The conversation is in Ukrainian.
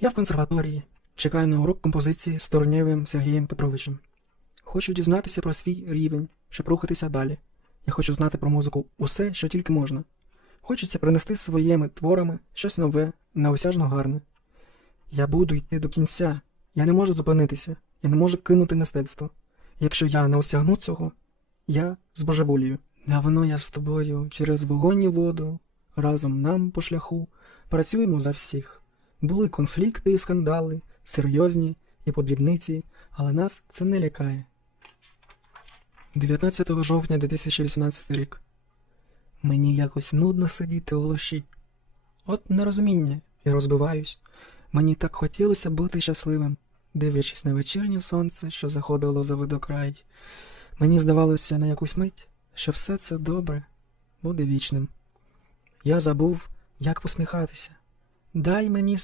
Я в консерваторії, чекаю на урок композиції з Торонєвим Сергієм Петровичем. Хочу дізнатися про свій рівень, щоб рухатися далі. Я хочу знати про музику усе, що тільки можна. Хочеться принести своїми творами щось нове, неосяжно гарне. Я буду йти до кінця. Я не можу зупинитися, я не можу кинути мистецтво. Якщо я не осягну цього, я збожеволію. Давно я з тобою через вогонь і воду, разом нам по шляху, працюємо за всіх. Були конфлікти і скандали, серйозні і подрібниці, але нас це не лякає. 19 жовтня 2018 рік. Мені якось нудно сидіти у лоші. От нерозуміння, і розбиваюсь. Мені так хотілося бути щасливим, дивлячись на вечірнє сонце, що заходило за видокрай. Мені здавалося на якусь мить, що все це добре буде вічним. Я забув, як посміхатися. Дай мені